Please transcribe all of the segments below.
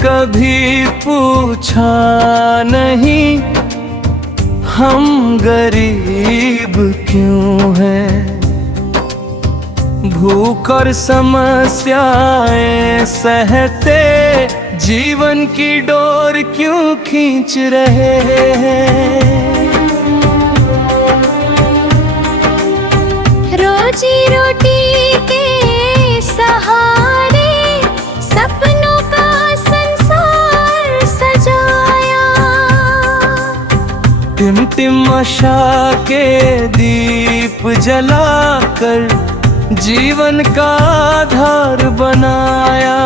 कभी पूछा नहीं हम गरीब क्यों हैं। भूख और समस्याएं सहते जीवन की डोर क्यों खींच रहे हैं। रोजी रोटी के सहारे सपनों का संसार सजाया। टिमटिम आशा के दीप जलाकर जीवन का आधार बनाया।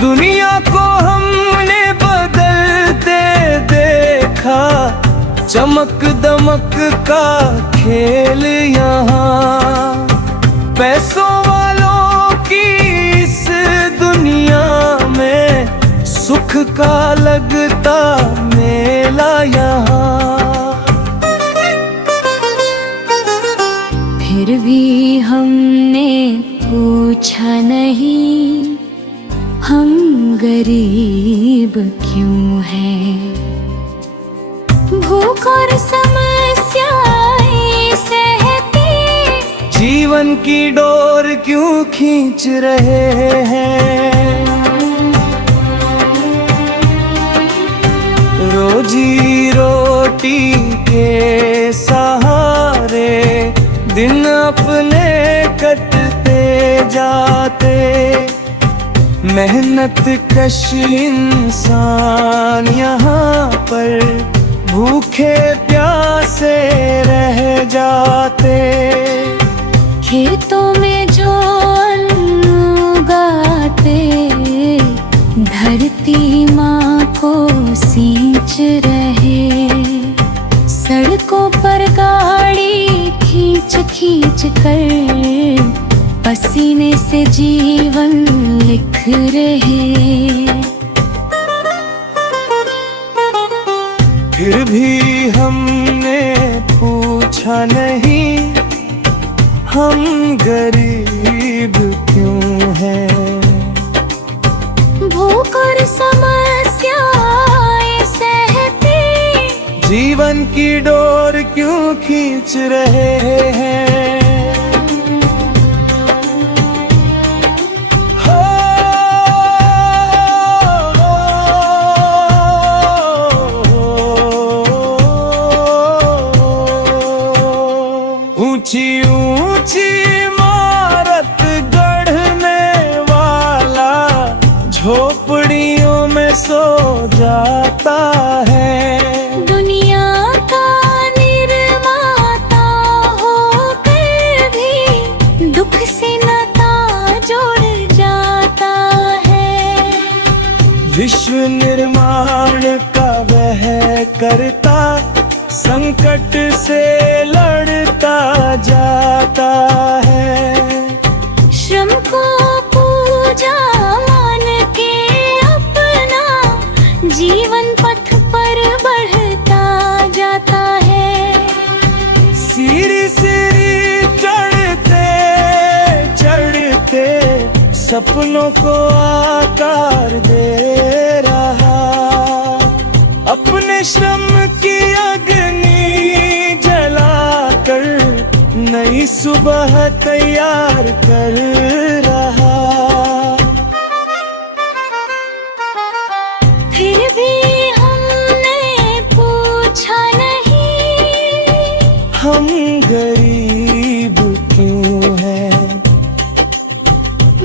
दुनिया को हमने बदलते देखा, चमक दमक का खेल यहाँ। पैसों वालों की इस दुनिया में सुख का लगता मेला यहाँ। फिर भी हमने पूछा नहीं हम गरीब क्यों हैं। भूख और समस्याएं सहते जीवन की डोर क्यों खींच रहे हैं। रोजी रोटी के सहारे दिन अपने कटते जाते। मेहनत कश इंसान यहाँ पर भूखे प्यासे रह जाते। खेतों में जो अन्न उगाते धरती माँ को सींच रहे। सड़कों पर गाड़ी खींच खींच कर पसीने से जीवन लिख रहे। फिर भी हमने पूछा नहीं हम गरीब क्यों हैं। भूख और समस्याएं सहते जीवन की डोर क्यों खींच रहे हैं। ऊंची ऊंची इमारत गढ़ने वाला झोपड़ियों में सो जाता है। दुनिया का निर्माता होकर भी दुख से नाता जोड़ जाता है। विश्व निर्माण का वह करता संकट से लड़ता जाता है। श्रम को पूजा मान के अपना जीवन पथ पर बढ़ता जाता है। सीढ़ी सीढ़ी चढ़ते चढ़ते सपनों को आकार दे रहा। अपने श्रम की अग्नि जलाकर नई सुबह तैयार कर रहा। फिर भी हमने पूछा नहीं हम गरीब क्यों हैं।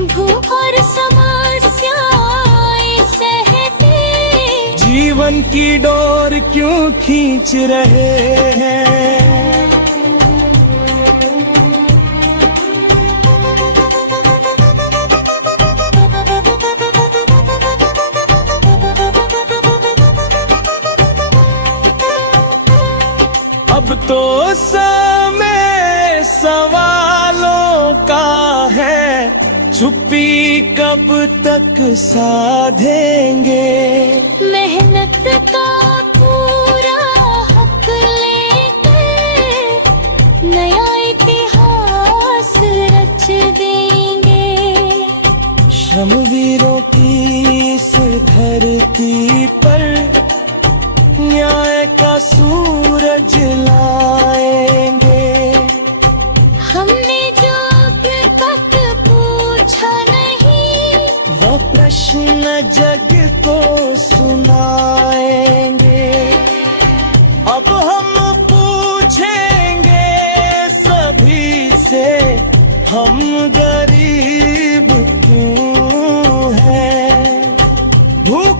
भूख और समस्याएं सहते जीवन की डोर क्यों खींच रहे हैं। अब तो समय सवालों का है, चुप्पी कब तक साधेंगे। मेहनत का पूरा हक लेकर नया इतिहास रच देंगे। श्रमवीर वीरों की इस धरती पर न्याय का सूरज लाएंगे। हमने जो अब तक पूछा नहीं, वो प्रश्न जग को सुनाएंगे। अब हम पूछेंगे सभी से, हम गरीब क्यों हैं? भूख